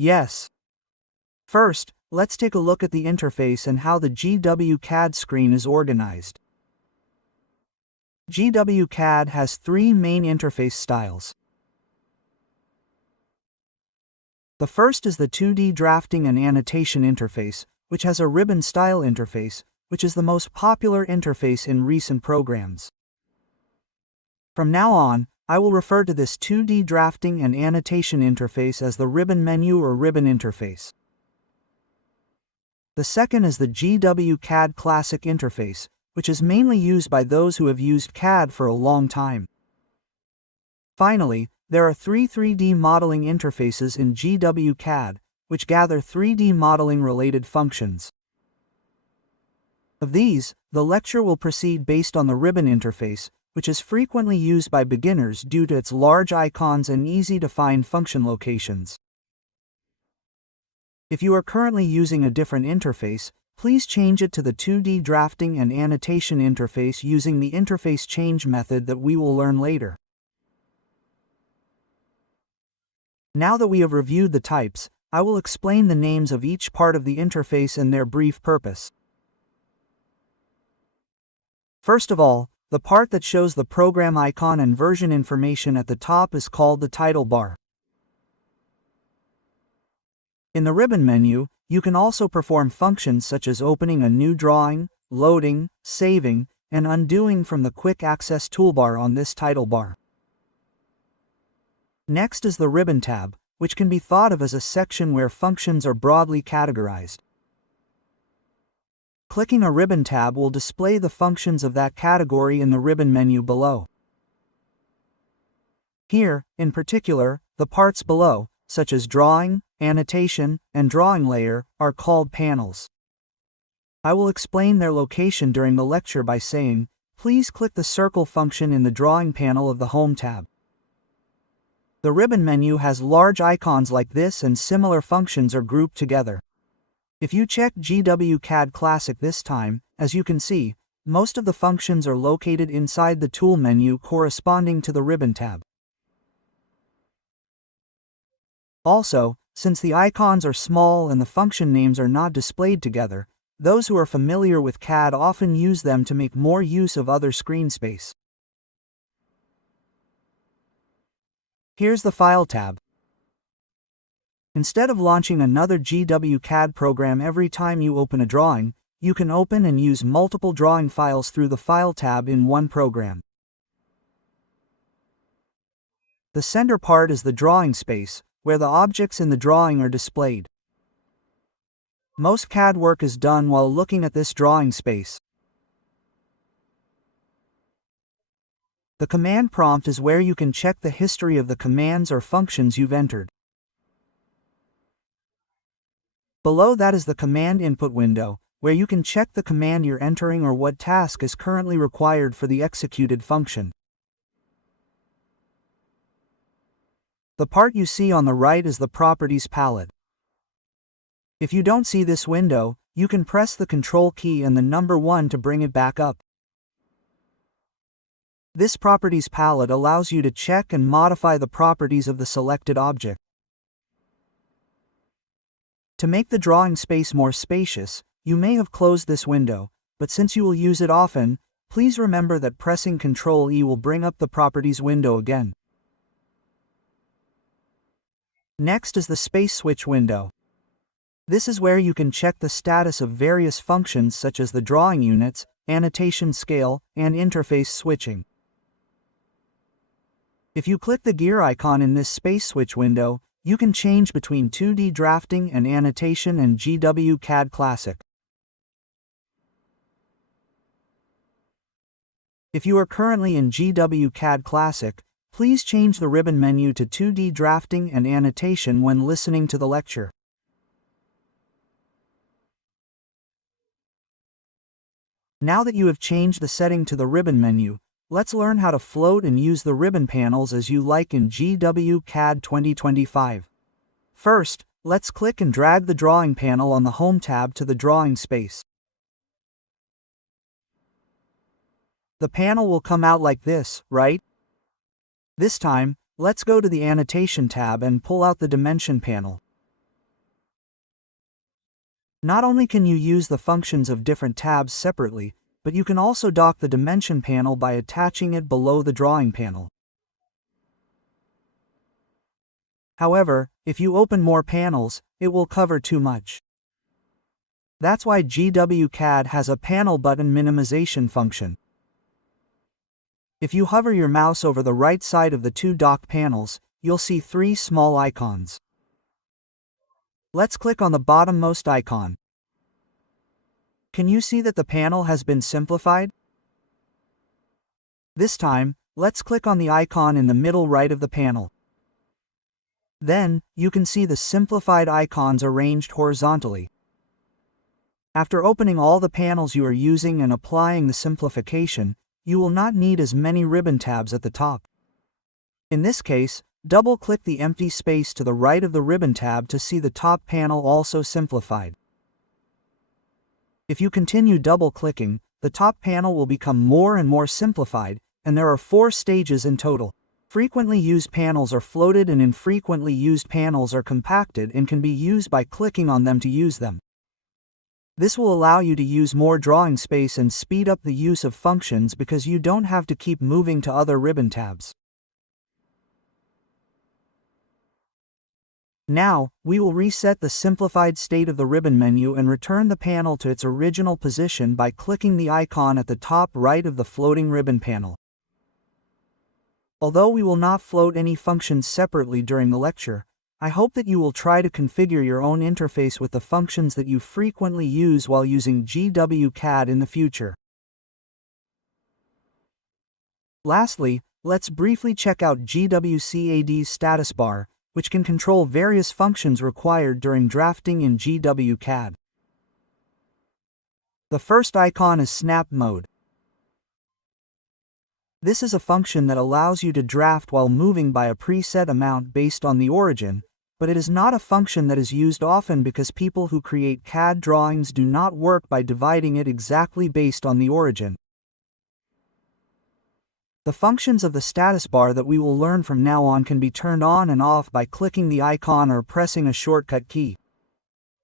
Yes. First, let's take a look at the interface and how the Zwcad screen is organized. Zwcad has three main interface styles. The first is the 2D drafting and annotation interface, which has a ribbon-style interface, which is the most popular interface in recent programs. From now on, I will refer to this 2D drafting and annotation interface as the ribbon menu or ribbon interface. The second is the Zwcad Classic interface, which is mainly used by those who have used CAD for a long time. Finally, there are three 3D modeling interfaces in Zwcad, which gather 3D modeling-related functions. Of these, the lecture will proceed based on the ribbon interface, which is frequently used by beginners due to its large icons and easy-to-find function locations. If you are currently using a different interface, please change it to the 2D drafting and annotation interface using the interface change method that we will learn later. Now that we have reviewed the types, I will explain the names of each part of the interface and their brief purpose. First of all, the part that shows the program icon and version information at the top is called the title bar. In the ribbon menu, you can also perform functions such as opening a new drawing, loading, saving, and undoing from the quick access toolbar on this title bar. Next is the ribbon tab, which can be thought of as a section where functions are broadly categorized. Clicking a ribbon tab will display the functions of that category in the ribbon menu below. Here, in particular, the parts below, such as drawing, annotation, and drawing layer, are called panels. I will explain their location during the lecture by saying, please click the circle function in the drawing panel of the Home tab. The ribbon menu has large icons like this and similar functions are grouped together. If you check Zwcad Classic this time, as you can see, most of the functions are located inside the tool menu corresponding to the ribbon tab. Also, since the icons are small and the function names are not displayed together, those who are familiar with CAD often use them to make more use of other screen space. Here's the File tab. Instead of launching another Zwcad program every time you open a drawing, you can open and use multiple drawing files through the File tab in one program. The center part is the drawing space, where the objects in the drawing are displayed. Most CAD work is done while looking at this drawing space. The command prompt is where you can check the history of the commands or functions you've entered. Below that is the command input window, where you can check the command you're entering or what task is currently required for the executed function. The part you see on the right is the Properties palette. If you don't see this window, you can press the Control key and the number 1 to bring it back up. This Properties palette allows you to check and modify the properties of the selected object. To make the drawing space more spacious, you may have closed this window, but since you will use it often, please remember that pressing Ctrl E will bring up the Properties window again. Next is the Space Switch window. This is where you can check the status of various functions such as the drawing units, annotation scale, and interface switching. If you click the gear icon in this Space Switch window, you can change between 2D drafting and annotation and Zwcad Classic. If you are currently in Zwcad Classic, please change the ribbon menu to 2D drafting and annotation when listening to the lecture. Now that you have changed the setting to the ribbon menu, let's learn how to float and use the ribbon panels as you like in Zwcad 2025. First, let's click and drag the drawing panel on the Home tab to the drawing space. The panel will come out like this, right? This time, let's go to the Annotation tab and pull out the Dimension panel. Not only can you use the functions of different tabs separately, but you can also dock the dimension panel by attaching it below the drawing panel. However, if you open more panels, it will cover too much. That's why Zwcad has a panel button minimization function. If you hover your mouse over the right side of the two docked panels, you'll see three small icons. Let's click on the bottommost icon. Can you see that the panel has been simplified? This time, let's click on the icon in the middle right of the panel. Then, you can see the simplified icons arranged horizontally. After opening all the panels you are using and applying the simplification, you will not need as many ribbon tabs at the top. In this case, double-click the empty space to the right of the ribbon tab to see the top panel also simplified. If you continue double-clicking, the top panel will become more and more simplified, and there are 4 stages in total. Frequently used panels are floated and infrequently used panels are compacted and can be used by clicking on them to use them. This will allow you to use more drawing space and speed up the use of functions because you don't have to keep moving to other ribbon tabs. Now, we will reset the simplified state of the ribbon menu and return the panel to its original position by clicking the icon at the top right of the floating ribbon panel. Although we will not float any functions separately during the lecture, I hope that you will try to configure your own interface with the functions that you frequently use while using Zwcad in the future. Lastly, let's briefly check out Zwcad's status bar, which can control various functions required during drafting in Zwcad. The first icon is Snap Mode. This is a function that allows you to draft while moving by a preset amount based on the origin, but it is not a function that is used often because people who create CAD drawings do not work by dividing it exactly based on the origin. The functions of the status bar that we will learn from now on can be turned on and off by clicking the icon or pressing a shortcut key.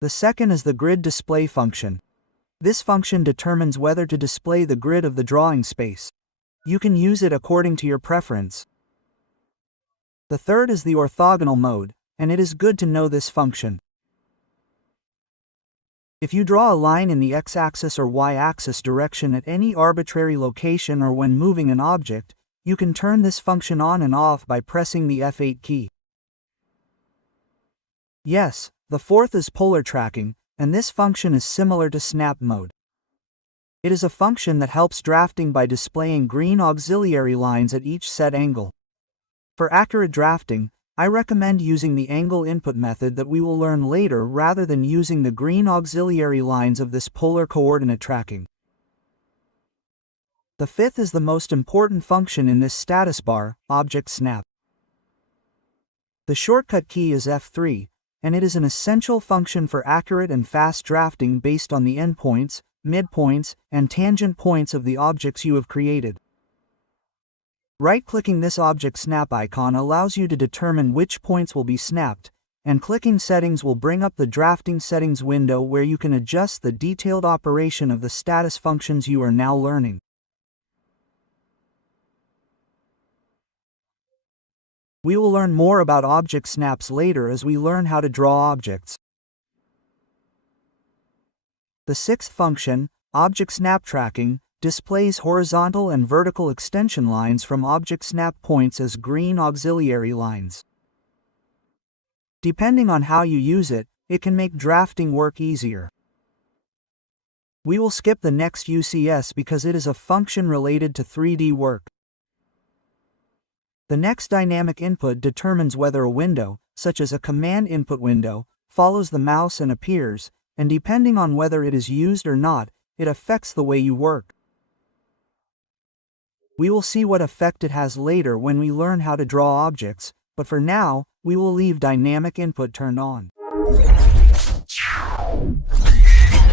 The second is the grid display function. This function determines whether to display the grid of the drawing space. You can use it according to your preference. The third is the orthogonal mode, and it is good to know this function. If you draw a line in the x-axis or y-axis direction at any arbitrary location or when moving an object, you can turn this function on and off by pressing the F8 key. Yes, the fourth is polar tracking, and this function is similar to snap mode. It is a function that helps drafting by displaying green auxiliary lines at each set angle. For accurate drafting, I recommend using the angle input method that we will learn later rather than using the green auxiliary lines of this polar coordinate tracking. The fifth is the most important function in this status bar, Object Snap. The shortcut key is F3, and it is an essential function for accurate and fast drafting based on the endpoints, midpoints, and tangent points of the objects you have created. Right-clicking this Object Snap icon allows you to determine which points will be snapped, and clicking Settings will bring up the Drafting Settings window where you can adjust the detailed operation of the status functions you are now learning. We will learn more about object snaps later as we learn how to draw objects. The sixth function, Object Snap Tracking, displays horizontal and vertical extension lines from object snap points as green auxiliary lines. Depending on how you use it, it can make drafting work easier. We will skip the next UCS because it is a function related to 3D work. The next dynamic input determines whether a window, such as a command input window, follows the mouse and appears, and depending on whether it is used or not, it affects the way you work. We will see what effect it has later when we learn how to draw objects, but for now, we will leave dynamic input turned on.